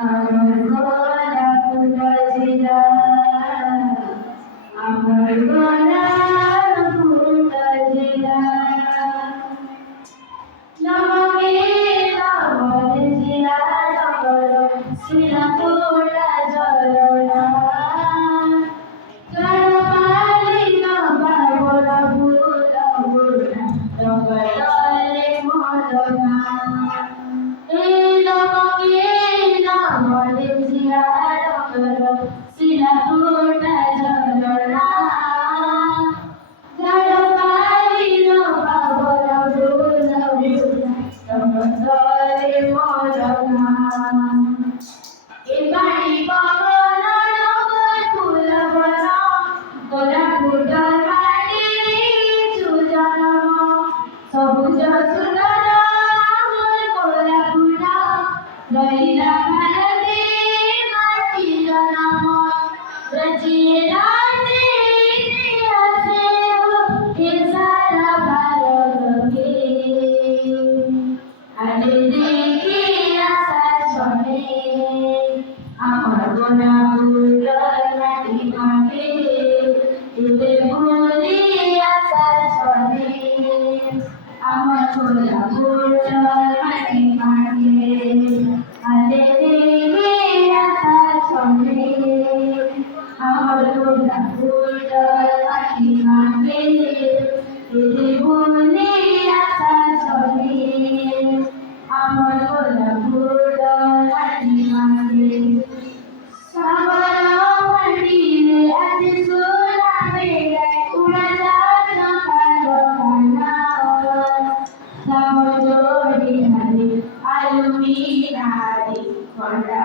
আমার গলা ফুটাছিলা আমার গলা ফুটাছিলা নমকে নমজিয়া নমর শিলা তোড়া জলনা জলপালি নবাবলা বুলা বুলা নবলে মদনা শিলা তোড়া জলনা জলপালি নবাবলা বুলা বুলা নবলে মদনা এবাড়ি পবন নগর ফুল বন গোলাপ ফুল মাটি সুজনম সবুজ সুন্দর আমার গোলাপ ফুল রইলা ভারতে মাটির নাম রচিয়ে রাজে ইতিহাসে এ সারা ভারতকে আরে দেখি আশা শোনে আমার গোলাপ ফুল মাটি মাকে এতে ভুলি আশা শোনে আমার গোলাপ ফুল মাটি মাকে আরে দেখি আশা শোনে আমার গোলাপ ফুল মাটি মাকে এতে ভুলি আশা শোনে আমার গোলাপ ফুল মাটি মাকে সাবর মাটিরে আজ সোনা বেড়ায় উড়া যায় কানা সাবর জোড়ি হারে আলুমি নারে কন্ডা